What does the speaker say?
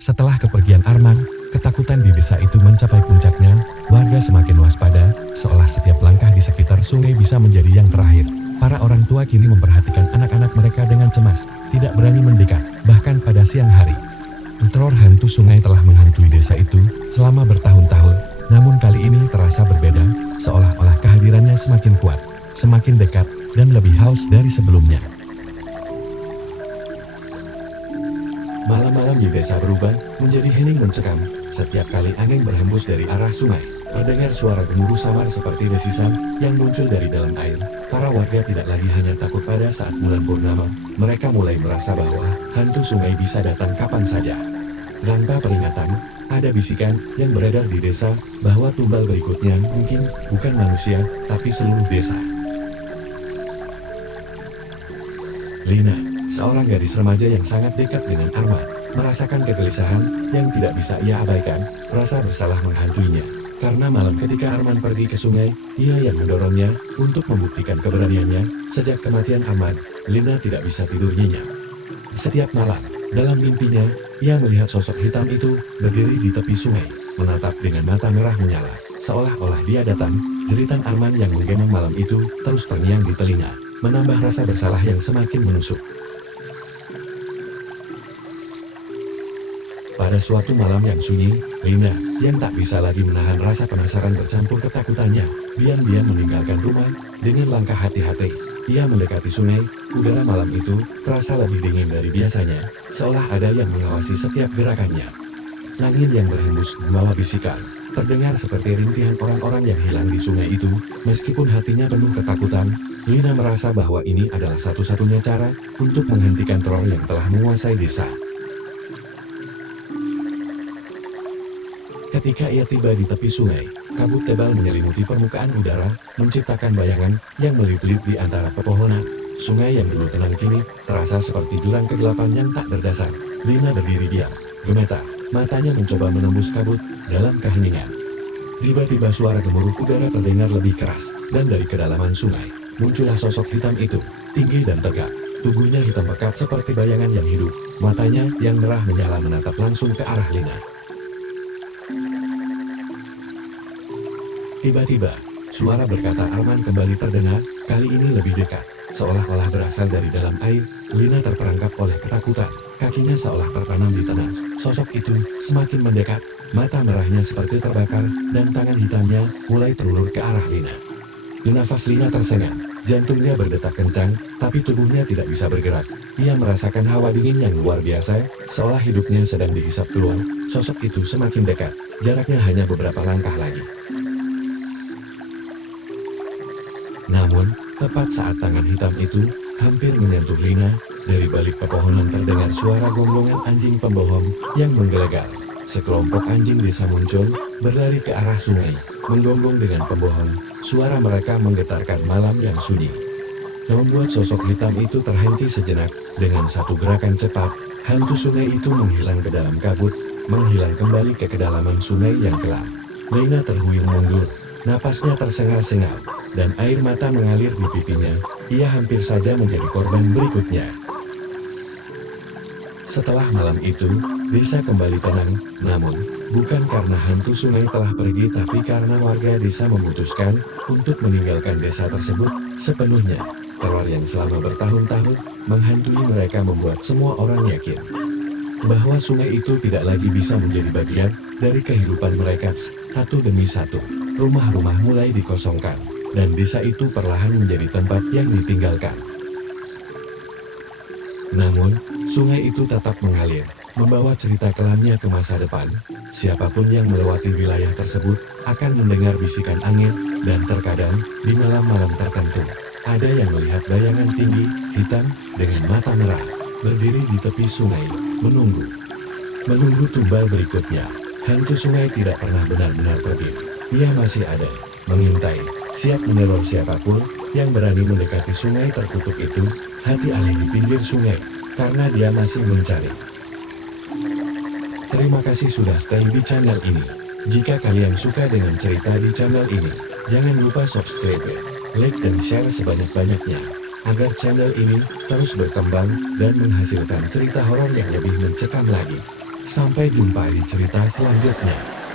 Setelah kepergian Arman, ketakutan di desa itu mencapai puncaknya. Warga semakin waspada, seolah setiap langkah di sekitar sungai bisa menjadi yang terakhir. Para orang tua kini memperhatikan anak-anak mereka dengan cemas, tidak berani mendekat, bahkan pada siang hari. Teror hantu sungai telah menghantui desa itu selama bertahun-tahun, namun kali ini terasa berbeda, seolah-olah kehadirannya semakin kuat, semakin dekat, dan lebih haus dari sebelumnya. Malam-malam di desa berubah menjadi hening mencekam. Setiap kali angin berhembus dari arah sungai, terdengar suara gemuruh samar seperti desisan yang muncul dari dalam air. Para warga tidak lagi hanya takut pada saat bulan purnama, mereka mulai merasa bahwa hantu sungai bisa datang kapan saja. Tanpa peringatan, ada bisikan yang beredar di desa bahwa tumbal berikutnya mungkin bukan manusia, tapi seluruh desa. Lina, seorang gadis remaja yang sangat dekat dengan Arman, merasakan kegelisahan yang tidak bisa ia abaikan. Rasa bersalah menghantuinya. Karena malam ketika Arman pergi ke sungai, ia yang mendorongnya untuk membuktikan keberaniannya. Sejak kematian Arman, Lina tidak bisa tidur nyenyak. Setiap malam, dalam mimpinya, ia melihat sosok hitam itu berdiri di tepi sungai, menatap dengan mata merah menyala. Seolah-olah dia datang, jeritan Arman yang menggenang malam itu terus terngiang di telinga, menambah rasa bersalah yang semakin menusuk. Pada suatu malam yang sunyi, Lina, yang tak bisa lagi menahan rasa penasaran bercampur ketakutannya, diam-diam meninggalkan rumah dengan langkah hati-hati. Ia mendekati sungai. Udara malam itu terasa lebih dingin dari biasanya, seolah ada yang mengawasi setiap gerakannya. Angin yang berhembus membawa bisikan, terdengar seperti rintihan orang-orang yang hilang di sungai itu. Meskipun hatinya penuh ketakutan, Lina merasa bahwa ini adalah satu-satunya cara untuk menghentikan teror yang telah menguasai desa. Ketika ia tiba di tepi sungai, kabut tebal menyelimuti permukaan udara, menciptakan bayangan yang melilit-lilit di antara pepohonan. Sungai yang dulu tenang kini terasa seperti jurang kegelapan yang tak berdasar. Lina berdiri diam, gemetar, matanya mencoba menembus kabut dalam keheningan. Tiba-tiba suara gemuruh udara terdengar lebih keras, dan dari kedalaman sungai, muncullah sosok hitam itu, tinggi dan tegak. Tubuhnya hitam pekat seperti bayangan yang hidup, matanya yang merah menyala menatap langsung ke arah Lina. Tiba-tiba, suara berkata Arman kembali terdengar, kali ini lebih dekat, seolah-olah berasal dari dalam air. Lina terperangkap oleh ketakutan, kakinya seolah tertanam di tanah. Sosok itu semakin mendekat, mata merahnya seperti terbakar, dan tangan hitamnya mulai terulur ke arah Lina. Nafas Lina tersengat, jantungnya berdetak kencang, tapi tubuhnya tidak bisa bergerak. Ia merasakan hawa dingin yang luar biasa, seolah hidupnya sedang dihisap keluar. Sosok itu semakin dekat, jaraknya hanya beberapa langkah lagi. Namun, tepat saat tangan hitam itu hampir menyentuh Lina, dari balik pepohonan terdengar suara gonggongan anjing pembohong yang menggelegar. Sekelompok anjing desa muncul, berlari ke arah sungai, menggonggong dengan pembohong. Suara mereka menggetarkan malam yang sunyi. Membuat sosok hitam itu terhenti sejenak. Dengan satu gerakan cepat, hantu sungai itu menghilang ke dalam kabut, menghilang kembali ke kedalaman sungai yang kelam. Lina terhuyung mundur. Napasnya tersengal-sengal, dan air mata mengalir di pipinya. Ia hampir saja menjadi korban berikutnya. Setelah malam itu, desa kembali tenang, namun bukan karena hantu sungai telah pergi, tapi karena warga desa memutuskan untuk meninggalkan desa tersebut sepenuhnya. Teror yang selama bertahun-tahun menghantui mereka membuat semua orang yakin bahwa sungai itu tidak lagi bisa menjadi bagian dari kehidupan mereka. Satu demi satu, rumah-rumah mulai dikosongkan, dan desa itu perlahan menjadi tempat yang ditinggalkan. Namun, sungai itu tetap mengalir, membawa cerita kelamnya ke masa depan. Siapapun yang melewati wilayah tersebut akan mendengar bisikan angin, dan terkadang di malam-malam tertentu, ada yang melihat bayangan tinggi, hitam, dengan mata merah, berdiri di tepi sungai, menunggu tumbal berikutnya. Hantu sungai tidak pernah benar-benar pergi. Ia masih ada, mengintai, siap meneror siapapun yang berani mendekati sungai tertutup itu. Hati-hati di pinggir sungai, karena dia masih mencari. Terima kasih sudah stay di channel ini. Jika kalian suka dengan cerita di channel ini, jangan lupa subscribe, like, dan share sebanyak-banyaknya, agar channel ini terus berkembang dan menghasilkan cerita horor yang lebih mencekam lagi. Sampai jumpa di cerita selanjutnya.